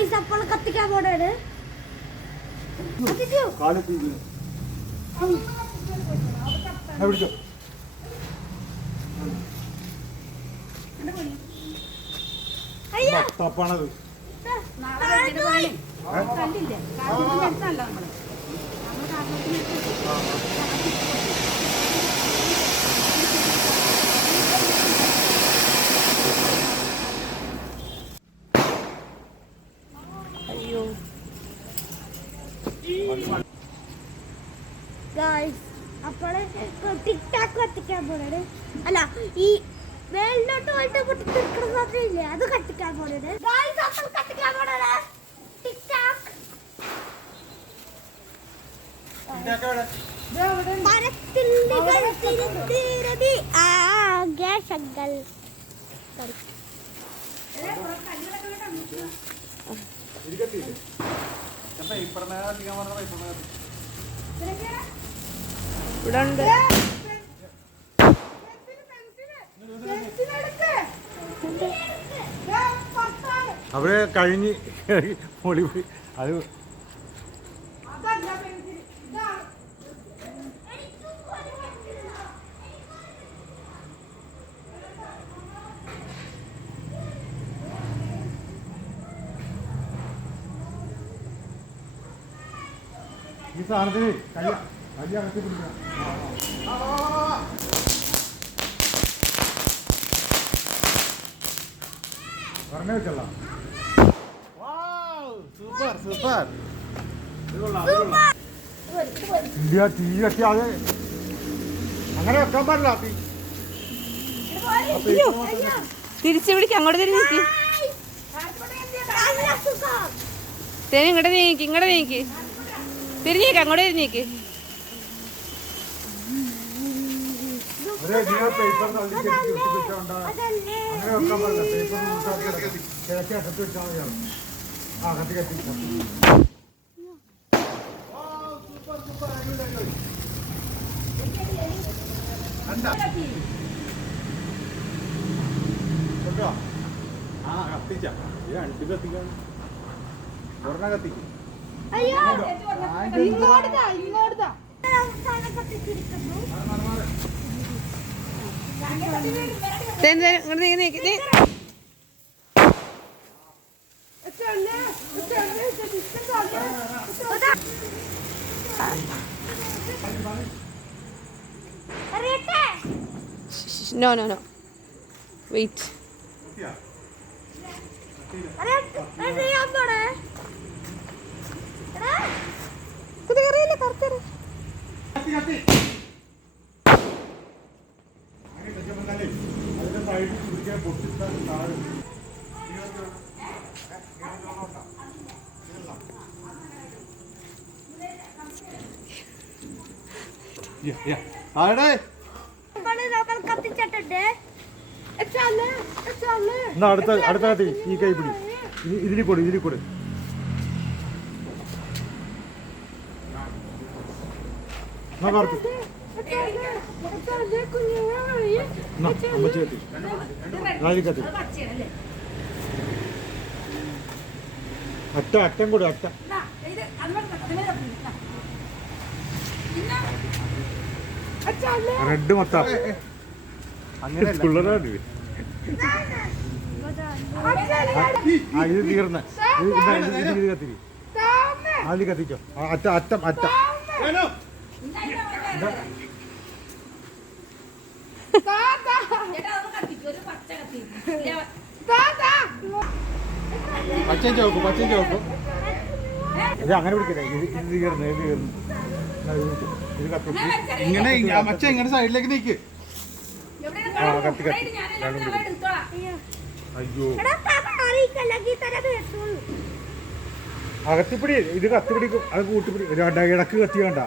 Guys അപ്പോൾ കത്തിക്കാൻ പോണാണ്. തപ്പാണത് അയ്യോ ഗായ്സ് അപ്പോള് ടിക്ടാക്ക് കത്തിക്കാൻ പോണാണ്. അല്ല ഈ മേലിലോട്ട് പോയിട്ട് പൊട്ടിത്തിരിക്കണല്ലേ അത് കത്തിക്കാൻ പോണാണ്. ഗായ്സ് അപ്പോൾ കത്തിക്കാൻ പോണാണ് ടിക്ടാക്ക്. മരത്തില്ലികൾ തിരുത്തിരതി ആകാശങ്ങൾ. ഇവിടെ അവിടെ കഴിഞ്ഞ് പൊളി പോയി. അത് ഈ സാധനത്തിന് കല്യ അകത്തി പിടിക്കണം. പറഞ്ഞ വെച്ചല്ല. Super super. ഇന്ത്യ തീ കത്തിയാതെ അങ്ങനെ വെക്കാൻ പാടില്ല. തിരിച്ചു പിടിക്ക്, അങ്ങോട്ട് തിരിഞ്ഞ് നിൽക്ക്. തേനി ഇങ്ങോട്ട് നീക്കി, ഇങ്ങോട്ട് നീക്കി, തിരിഞ്ഞേക്ക്, അങ്ങോട്ട് തിരിഞ്ഞേക്ക്. പേപ്പർ അങ്ങനെ വെക്കാൻ പാടില്ല. പേപ്പർ കിഴക്കേ അകത്ത് വെച്ചാൽ മതിയാണ്. ആ കത്തി കത്തി ആ കത്തിച്ച രണ്ട് കത്തിക്കാൻ ഒരെണ്ണ കത്തിക്കും. ഇങ്ങോട്ട് നീക്കി നീക്കി. No, no, no. Wait. അടുത്ത കത്തി ഈ കൈ പിടി. ഇതിൽ കൊടു, ഇതിൽ കൊടു. കത്തി അറ്റം കൊടു. അറ്റ റെഡ് മൊത്തം അങ്ങനെ പിള്ളേരാണ്. ഇത് തീർന്ന ഇത് കത്തിരി അതിൽ കത്തിക്കോ. അറ്റം പച്ചയും ചോക്കും. ഇത് അങ്ങനെ പിടിക്കട്ടെ. ഇത് തീർന്നു ഇത് കത്തി. ഇങ്ങനെ മച്ച ഇങ്ങനെ സൈഡിലേക്ക് നീക്ക്. കത്തി അയ്യോ അകത്തിപ്പിടി. ഇത് കത്തി പിടിക്കും. അത് കൂട്ടിപ്പിടി. ഇടക്ക് കത്തി വേണ്ട.